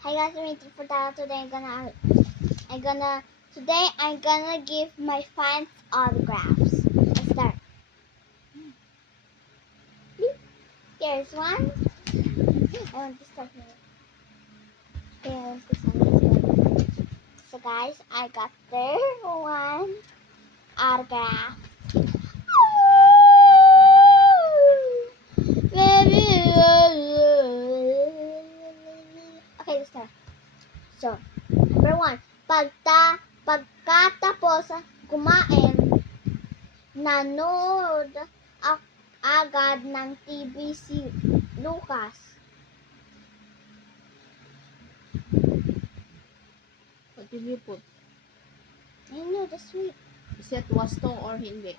Hi guys, I'm waiting for that. Today I'm gonna give my fans autographs. Let's start. Here's one. I want to start here. Here's this one. So guys, I got there one autograph. Okay, let's start. So, number one, pagkatapos kumain, nanood agad ng TV si Lucas. What did you put? I know, the sweet. Is that wasto or hindi?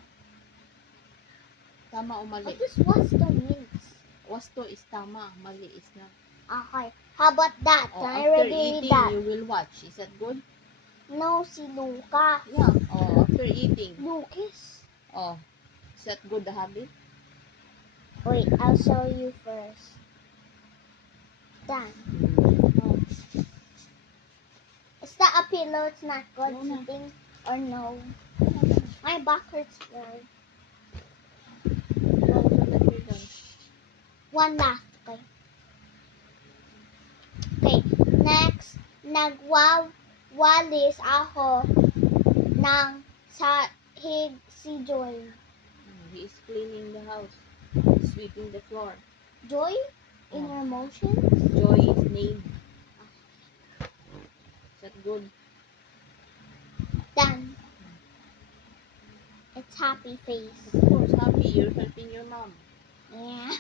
Tama o mali? What is wasto means? Wasto is tama, mali is not. Okay, how about that? Oh, I after already read eating, that. you will watch. Is that good? No, si Lucas. Yeah. Oh, after eating. Lucas. Oh, is that good habit? Wait, I'll show you first. Done. Oh. Is that a pillow? It's not good No, no. eating or no? My back hurts bad. No, so let me done. One last, okay? Okay, next, nagwawalis ako ng sahig si Joy. He is cleaning the house, sweeping the floor. Joy? In Oh. her motions? Joy is name. Is that good? Done. It's happy face. Of course, happy. You're helping your mom. Yeah.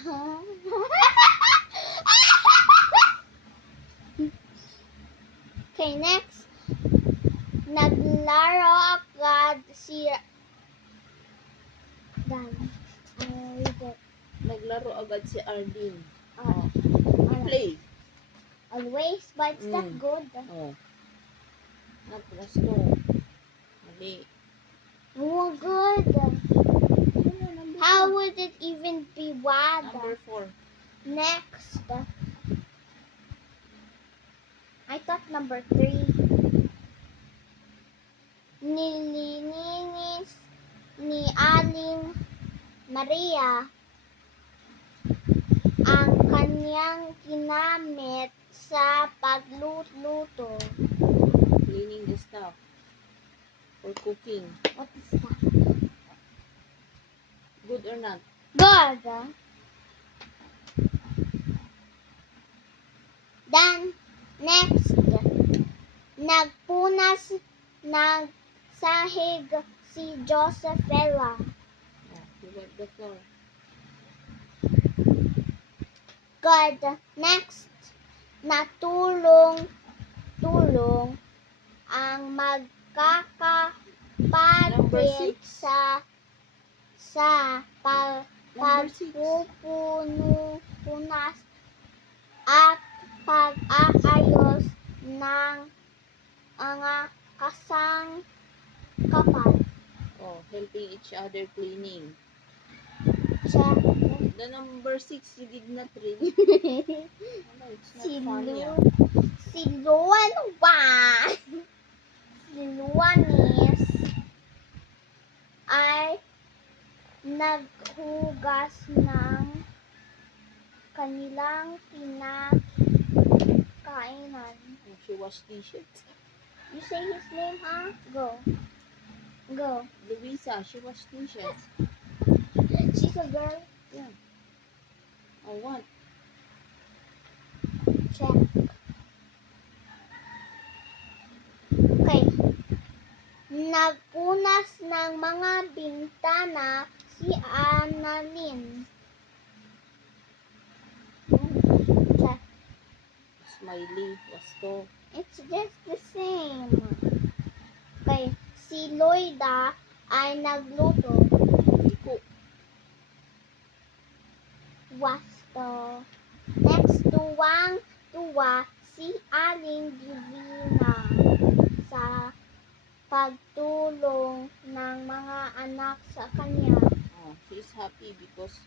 Okay, next. Naglaro agad si... Done. Read it. Naglaro agad si Ardeen. Oh. Play. Always, but it's not good. Oh. Not wasto. Mali. Oh, good. How would it even be wada? Number 4. Next. I thought number 3. Nililinis ni Aling Maria ang kanyang ginamit sa pagluluto. Cleaning the stuff. For cooking. What is that? Good or not? Good. Then, next, nagpunas ng sahig si Josephella. Oh, you wipe the floor. Good. Next, natulong ang Number magkakapatid 6. sa Number 6. pagpupunas at pag-aayos ng mga kasangkapan. Oh, helping each other cleaning. Check. The number 6 you did not read. Oh, no, it's not Si funny. Luanis ay naghugas ng kanilang pinakainan. Oh, she washed dishes. You say his name, huh? Go. Luisa, she washed dishes. She's a girl. Yeah. Oh, what? Check. Okay. Nagpunas ng mga bintana si Annalyn. Check. Smiley, wasto. It's just the same. Okay. Si Loida ay nagluto. Iko. Wasto. Next, tuwang-tuwa si Aling Divina sa pagtulong ng mga anak sa kanya. Oh, she's happy because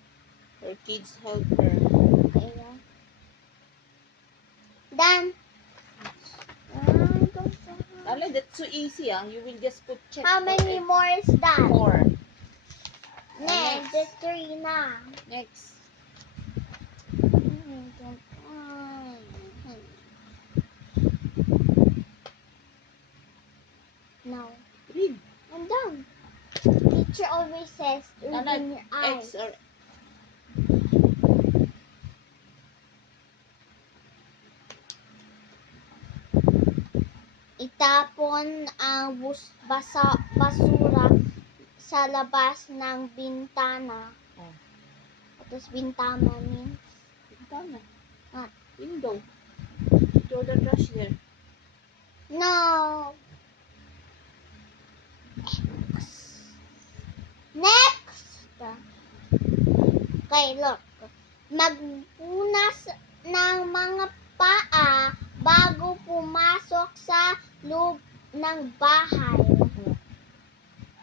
her kids help her. Kaya, then, Wala, that's so easy ah. You will just put check. How many more is that? 4. Next, Next. 3 na. Next. No. Read. I'm done. Teacher always says, read Nana, in your eyes. X or Itapon ang basura sa labas ng bintana. Oh. What does bintana mean? Bintana. What? Window. Throw the trash there. No. Next. Okay, look. Magpunas ng mga paa bago pumasok sa loob ng bahay.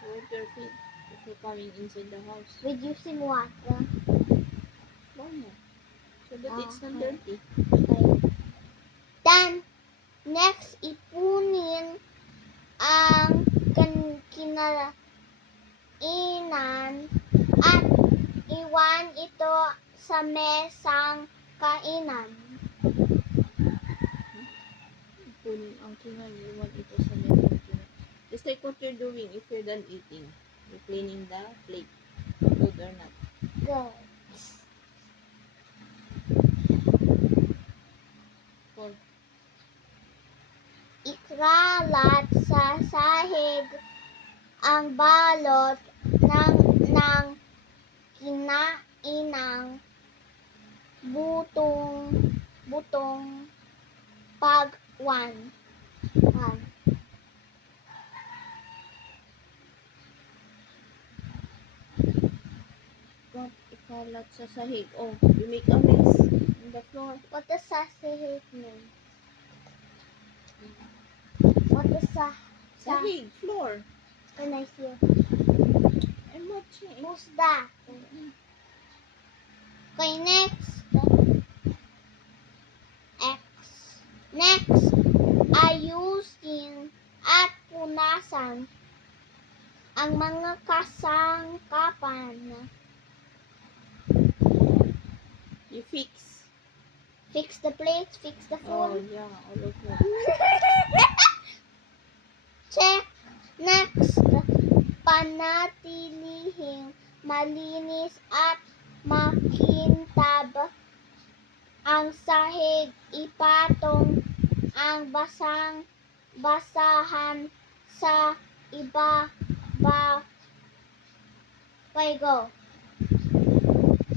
Wipe your feet if you're coming inside the house. With using what? Banyo. So that it's not Okay. dirty. Okay. Then, next, ipunin ang kinainan at iwan ito sa mesang kainan. Punin ang kinay, iwan ito sa meron kinay. Just like what you're doing if you're done eating. You're cleaning the plate. Good or not. Good. 4. Ikalat sa sahig ang balot ng kinainang butong pagwan. What? Ikalat sa sahig. Oh, you make a mess in the floor. What does sahig mean? What does Sahig, floor. Can I see it? I'm watching. Who's that? Okay, next. X. Next, ayusin at punasan ang mga kasangkapan. You fix. Fix the plates, fix the Oh, food. yeah, all of that. Check. Next, panatilihing malinis at makintab ang sahig. Ipatong ang basahan sa ibaba. Okay, go.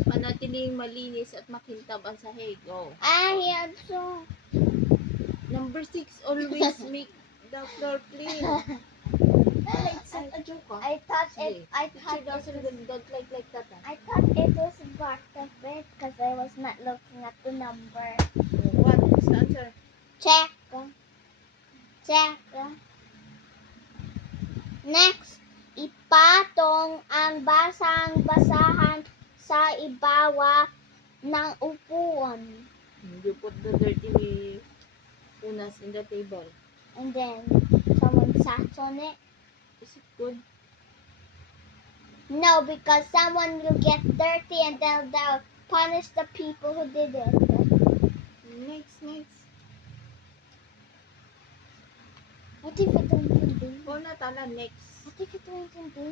Panatiling malinis at makintab ang sahig. Oh. Yan so. Number 6, always make the floor clean. Wala, it's not a joke ah. I thought Sige. Teacher it doesn't was don't like that ah. I thought it was part of it because I was not looking at the number. Oh, what? What's the answer? Check. Check. Next, ipatong ang basahan sa ibawa ng upuan. You put the dirty punas in the table. And then, someone sat on it. Is it good? No, because someone will get dirty and they'll punish the people who did it. Next. What if it don't do? Oh, Natala, next. What if it don't do?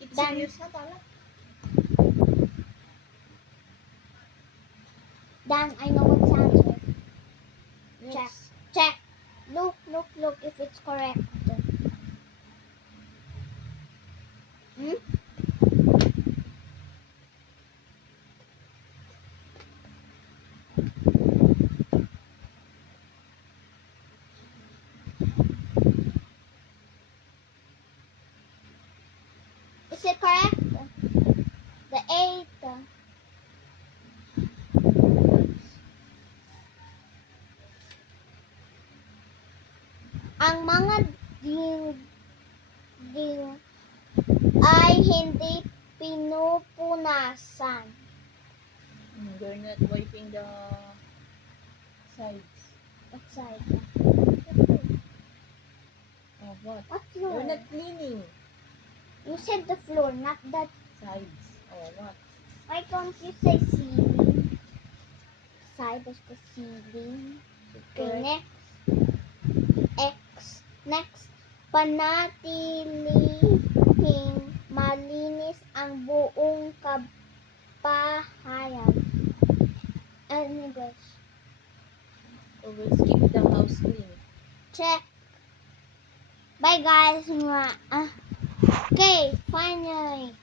It's Dan. serious, Natala. Dan, I know what's answer. Next. Check. Look if it's correct. Is it correct? The 8. Ang mga dingding ay hindi pinupunasan. You're not wiping the sides? Outside. Oh, what? What You're floor? not cleaning. You said the floor, not that. Sides. Oh, what? Why can't you say ceiling? Side of the ceiling. Okay, Correct. next. Panatilihing malinis ang buong kabahayan. English. Always keep the house clean. Check. Bye guys. Okay, finally.